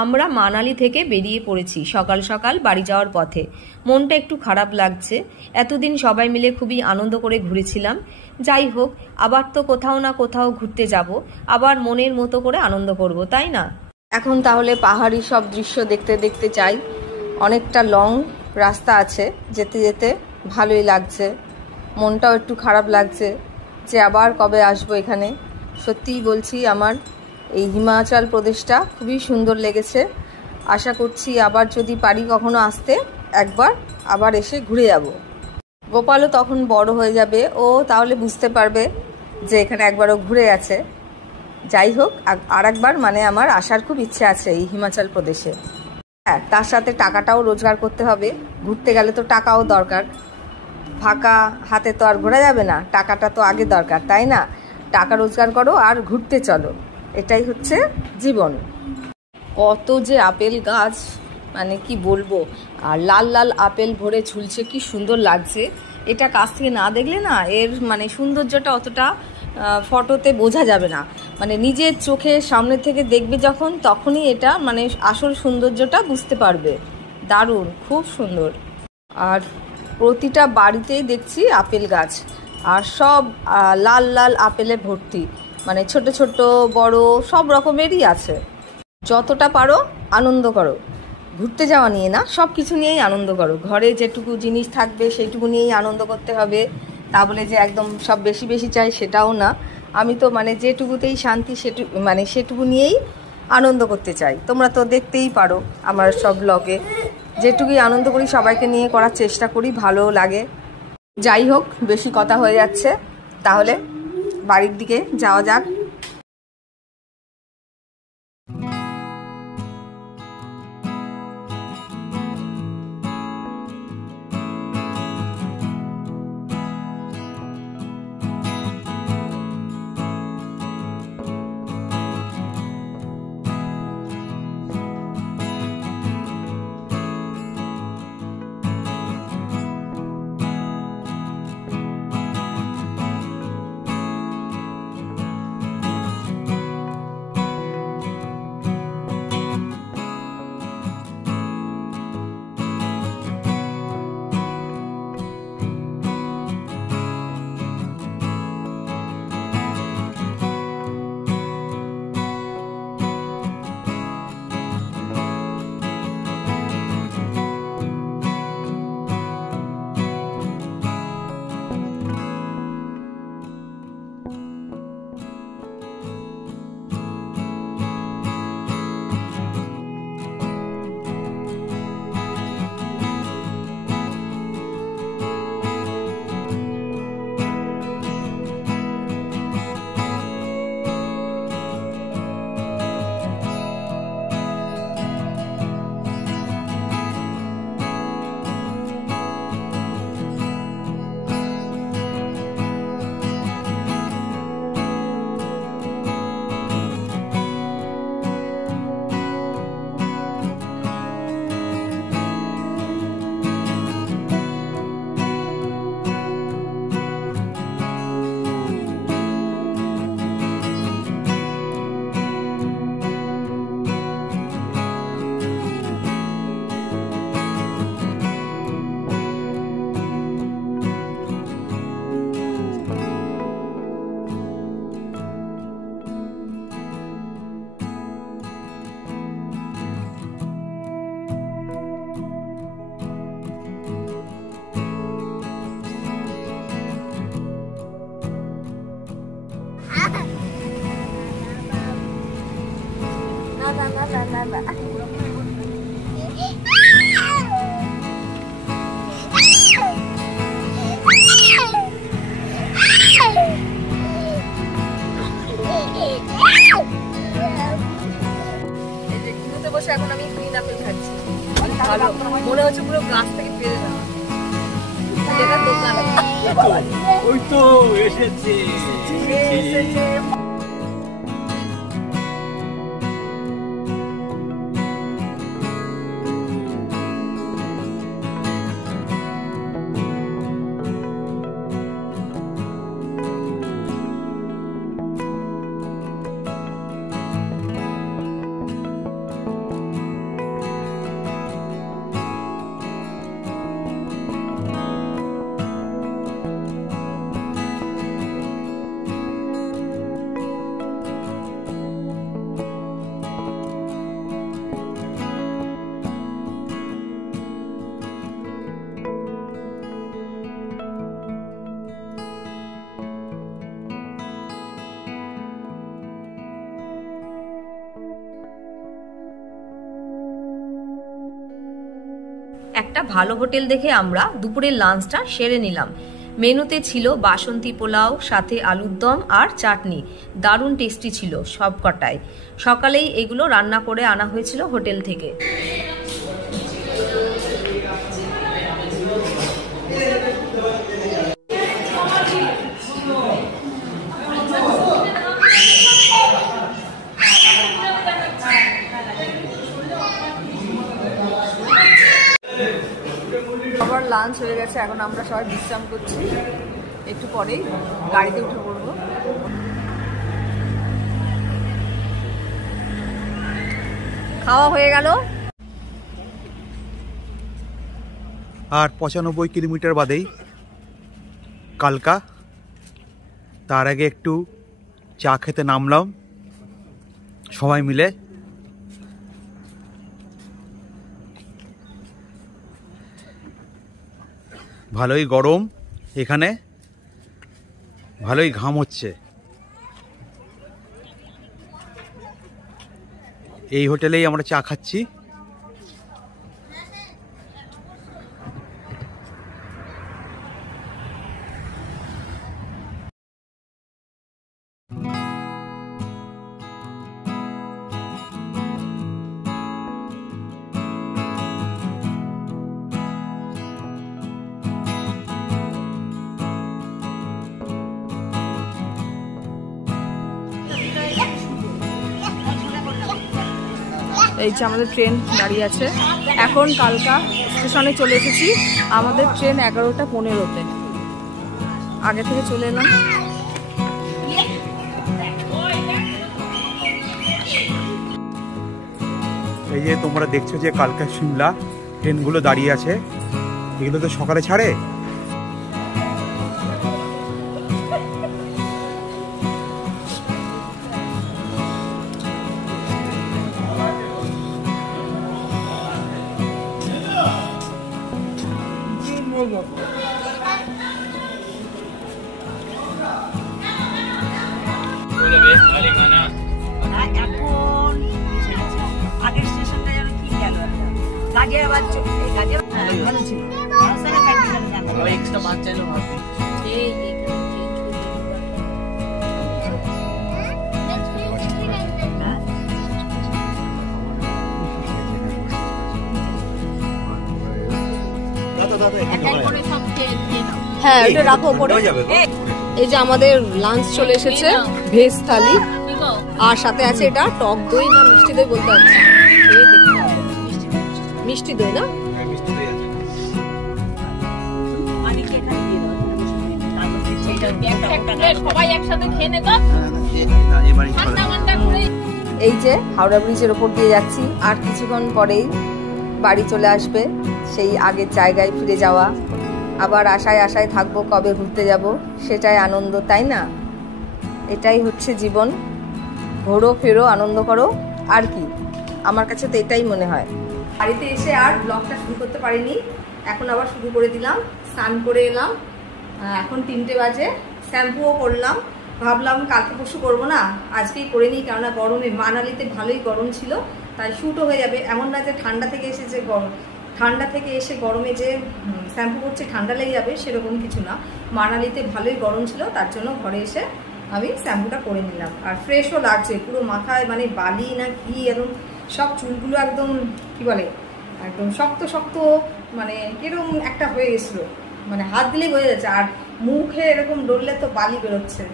আমরা মানালি থেকে বেরিয়ে পড়েছি সকাল সকাল বাড়ি যাওয়ার পথে। মনটা একটু খারাপ লাগছে। এতদিন সবাই মিলে খুবই আনন্দ করে ঘুরেছিলাম। যাই হোক, আবার তো কোথাও না কোথাও ঘুরতে যাব, আবার মনের মতো করে আনন্দ করব, তাই না? এখন তাহলে পাহাড়ি সব দৃশ্য দেখতে দেখতে যাই। অনেকটা লং রাস্তা আছে, যেতে যেতে ভালোই লাগছে। মনটাও একটু খারাপ লাগছে যে আবার কবে আসবো এখানে। সত্যিই বলছি, আমার এই হিমাচল প্রদেশটা খুবই সুন্দর লেগেছে। আশা করছি আবার যদি পারি কখনো আসতে, একবার আবার এসে ঘুরে যাব। গোপালও তখন বড় হয়ে যাবে, ও তাহলে বুঝতে পারবে যে এখানে একবারও ঘুরে গেছে। যাই হোক, আর একবার মানে আমার আসার খুব ইচ্ছে আছে এই হিমাচল প্রদেশে। হ্যাঁ, তার সাথে টাকাটাও রোজগার করতে হবে। ঘুরতে গেলে তো টাকাও দরকার। ফাঁকা হাতে তো আর ঘোরা যাবে না, টাকাটা তো আগে দরকার, তাই না? টাকা রোজগার করো আর ঘুরতে চলো, এটাই হচ্ছে জীবন। কত যে আপেল গাছ, মানে কি বলবো। আর লাল লাল আপেল ভরে ঝুলছে, কি সুন্দর লাগছে। এটা কাছ থেকে না দেখলে না এর মানে সৌন্দর্যটা অতটা ফটোতে বোঝা যাবে না। মানে নিজের চোখের সামনে থেকে দেখবে যখন, তখনই এটা মানে আসল সৌন্দর্যটা বুঝতে পারবে। দারুণ, খুব সুন্দর। আর প্রতিটা বাড়িতেই দেখছি আপেল গাছ, আর সব লাল লাল আপেলে ভর্তি। মানে ছোট ছোট বড় সব রকমেরই আছে। যতটা পারো আনন্দ করো। ঘুরতে যাওয়া নিয়ে না, সব কিছু নিয়েই আনন্দ করো। ঘরে যেটুকু জিনিস থাকবে সেইটুকু নিয়েই আনন্দ করতে হবে। তা বলে যে একদম সব বেশি বেশি চাই সেটাও না। আমি তো মানে যেটুকুতেই শান্তি সেটুকু নিয়েই আনন্দ করতে চাই। তোমরা তো দেখতেই পারো আমার সব ব্লগে যেটুকুই আনন্দ করি সবাইকে নিয়ে করার চেষ্টা করি, ভালো লাগে। যাই হোক, বেশি কথা হয়ে যাচ্ছে, তাহলে বাড়ির দিকে যাওয়া যাক। এখন আমি গ্রিন আপেল খাচ্ছি, ভালো মনে হচ্ছে পুরো গাছ থেকে পেরে নেওয়া। এটা দোকান, ওই তো এসেছে। একটা ভালো হোটেল দেখে আমরা দুপুরের লাঞ্চটা সেরে নিলাম। মেনুতে ছিল বাসন্তী পোলাও, সাথে আলুর দম আর চাটনি। দারুণ টেস্টি ছিল সব কটাই। সকালেই এগুলো রান্না করে আনা হয়েছিল হোটেল থেকে। আবার লাঞ্চ হয়ে গেছে, এখন আমরা সবাই বিশ্রাম করছি। একটু পরেই গাড়িতে উঠে পড়বো। খাওয়া হয়ে গেল। আর 95 কিলোমিটার বাদেই কালকা। তার আগে একটু চা খেতে নামলাম সবাই মিলে। ভালোই গরম এখানে, ভালোই ঘাম হচ্ছে। এই হোটেলেই আমরা চা খাচ্ছি। এই যে আমাদের ট্রেন দাঁড়িয়ে আছে। এখন কালকা স্টেশনে চলে এসেছি। আমাদের ট্রেন 11টা 15-তে। আগে থেকে চলে এলাম। এই যে তোমরা দেখছো যে কালকা সিমলা ট্রেনগুলো দাঁড়িয়ে আছে, এগুলো তো সকালে ছাড়ে। আগের স্টেশনটা যেন কি গেল, গাজিয়াবাদ ভালো ছিল। এক্সট্রা মাছ চাইলো হ্যাঁ, ওটা রাখো পরে। এই যে আমাদের লাঞ্চ চলে এসেছে, ভেজ থালি। আর সাথে আছে এটা টক দই না মিষ্টি দই বলতে পারছি, মিষ্টি দই না। সবাই একসাথে খেয়ে নে তো। এই যে হাওড়া ব্রিজের ওপর দিয়ে যাচ্ছি, আর কিছুক্ষণ পরেই বাড়ি চলে আসবে। সেই আগের জায়গায় ফিরে যাওয়া, আবার আশায় আশায় থাকবো কবে ঘুরতে যাব, সেটাই আনন্দ, তাই না? এটাই হচ্ছে জীবন। ঘোরো ফেরো, আনন্দ করো, আর কি। আমার কাছে তো এটাই মনে হয়। বাড়িতে এসে আর ব্লগটা শুরু করতে পারিনি, এখন আবার শুরু করে দিলাম। স্নান করে এলাম, এখন 3টে বাজে। শ্যাম্পুও করলাম, ভাবলাম কালকে পরশু করবো না, আজকেই করে নিই, কেননা গরমে মানালিতে ভালোই গরম ছিল, তাই শ্যুটও হয়ে যাবে। এমন না যে ঠান্ডা থেকে এসে যে ঠান্ডা থেকে এসে গরমে যে শ্যাম্পু করছে ঠান্ডা লেগে যাবে, সেরকম কিছু না। মানালিতে ভালোই গরম ছিল, তার জন্য ঘরে এসে আমি শ্যাম্পুটা করে নিলাম। আর ফ্রেশও লাগছে, পুরো মাথায় মানে বালি না কি, একদম সব চুলগুলো একদম কি বলে, একদম শক্ত শক্ত, মানে কিরকম একটা হয়ে গেছিলো, মানে হাত দিলেই বোঝা যাচ্ছে। আর মুখে এরকম ডললে তো বালি বেরোচ্ছে।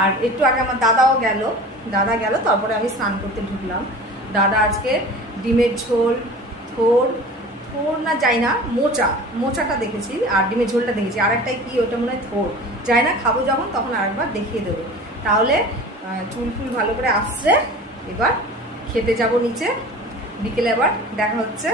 আর একটু আগে আমার দাদা গেল, তারপরে আমি স্নান করতে ঢুকলাম। দাদা আজকে ডিমের ঝোল, থোর না যাই না, মোচাটা দেখেছি, আর ডিমের ঝোলটা দেখেছি, আর একটাই কি ওটা মনে হয় থোর, যাই না, খাবো যখন তখন আরেকবার দেখিয়ে দেবো। তাহলে চুল ফুল ভালো করে আসছে, এবার খেতে যাব নিচে। বিকেলে আবার দেখা হচ্ছে।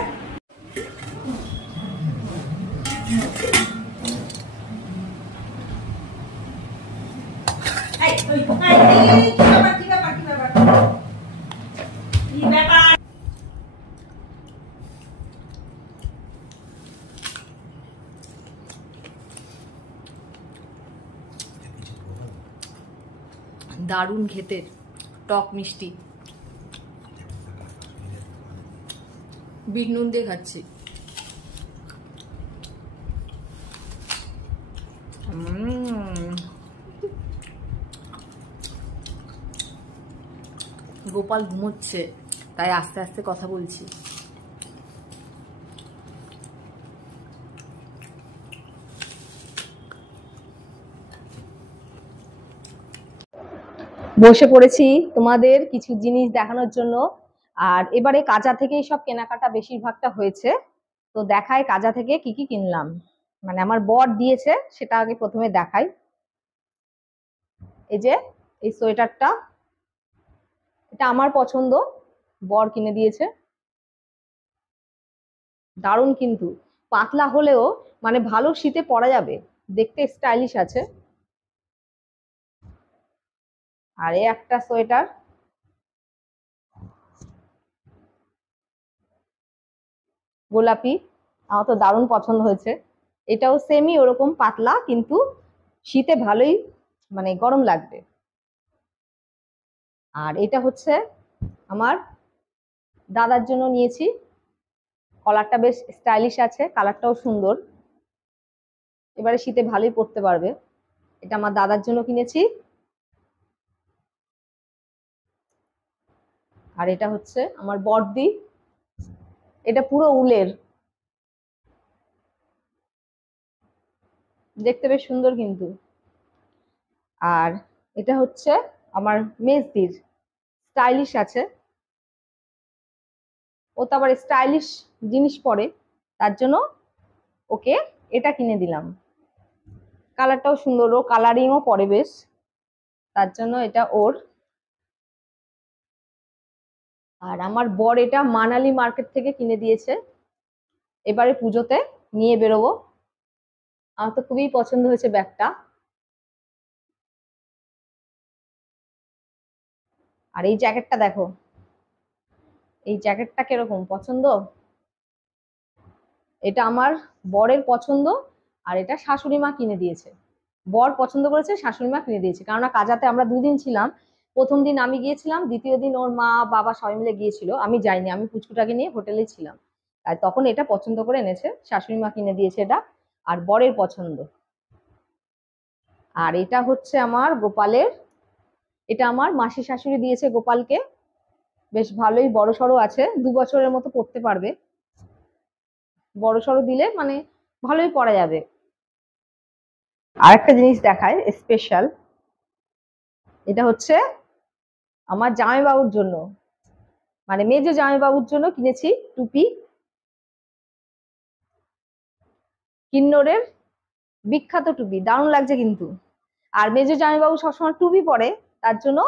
দারুণ খেতে, টক মিষ্টি, বিট নুন দিয়ে খাচ্ছি। গোপাল ঘুমোচ্ছে, তাই আস্তে আস্তে কথা বলছি। বসে পড়েছি তোমাদের কিছু জিনিস দেখানোর জন্য। আর এবারে কাজা থেকেই সব কেনাকাটা বেশিরভাগটা হয়েছে। তো দেখাই কাজা থেকে কি কি কিনলাম, মানে আমার বর দিয়েছে সেটা আগে প্রথমে দেখাই। এই যে এই সোয়েটারটা, এটা আমার পছন্দ, বর কিনে দিয়েছে। দারুণ, কিন্তু পাতলা হলেও মানে ভালো শীতে পরা যাবে, দেখতে স্টাইলিশ আছে। আর এই একটা সোয়েটার, গোলাপি, আমার তো দারুণ পছন্দ হয়েছে। এটাও সেমই ওরকম পাতলা, কিন্তু শীতে ভালোই মানে গরম লাগবে। আর এটা হচ্ছে আমার দাদার জন্য নিয়েছি, কলারটা বেশ স্টাইলিশ আছে, কালারটাও সুন্দর, এবারে শীতে ভালোই পরতে পারবে। এটা আমার দাদার জন্য কিনেছি। আর এটা হচ্ছে আমার বড়দি, এটা পুরো উলের, দেখতে বেশ সুন্দর কিন্তু। আর এটা হচ্ছে আমার মেজদির, স্টাইলিশ আছে, ও তো আবার স্টাইলিশ জিনিস পরে, তার জন্য ওকে এটা কিনে দিলাম। কালারটাও সুন্দর, ও কালারিংও পরে বেশ, তার জন্য এটা ওর। আর আমার বর এটা মানালি মার্কেট থেকে কিনে দিয়েছে, এবারে পুজোতে নিয়ে বেরোবো। আমার তো খুবই পছন্দ হয়েছে ব্যাগটা। আর এই জ্যাকেটটা দেখো, এই জ্যাকেটটা কিরকম পছন্দ, এটা আমার বরের পছন্দ। আর এটা শাশুড়ি মা কিনে দিয়েছে, বর পছন্দ করেছে, শাশুড়ি মা কিনে দিয়েছে। কেননা কাজাতে আমরা দুদিন ছিলাম, প্রথম দিন আমি গিয়েছিলাম, দ্বিতীয় দিন ওর মা বাবা সবাই মিলে গিয়েছিল, আমি যাইনি, আমি পুচকুটাকে নিয়ে হোটেলে ছিলাম। আর তখন এটা পছন্দ করে এনেছে, শাশুড়ি মা কিনে দিয়েছে এটা, আর বরের পছন্দ। আর এটা হচ্ছে আমার গোপালের, এটা আমার মাসি শাশুড়ি দিয়েছে গোপালকে, বেশ ভালোই বড় সড়ো আছে, 2 বছরের মতো পড়তে পারবে, বড় সড়ো দিলে মানে ভালোই পরা যাবে। আরেকটা জিনিস দেখায় স্পেশাল, এটা হচ্ছে আমার জামাইবাবুর জন্য, মানে মেজো জামাইবাবুর জন্য কিনেছি টুপি, কিন্নরের বিখ্যাত টুপি, দারুণ লাগছে কিন্তু। আর মেজো জামাইবাবু সবসময় টুপি পরে, তার জন্য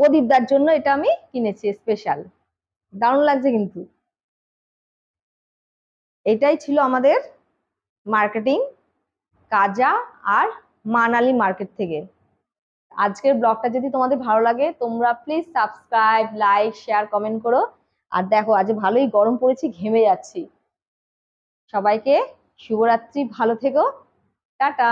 প্রদীপদার জন্য এটা আমি কিনেছি স্পেশাল, দারুণ লাগছে কিন্তু। এটাই ছিল আমাদের মার্কেটিং, কাজা আর মানালি মার্কেট থেকে। আজকের ব্লগটা যদি তোমাদের ভালো লাগে, তোমরা please subscribe, like, share, comment করো। আর দেখো আজ ভালোই গরম পড়েছি, ঘেমে যাচ্ছি। সবাইকে শুভরাত্রি, ভালো থেকো, টাটা।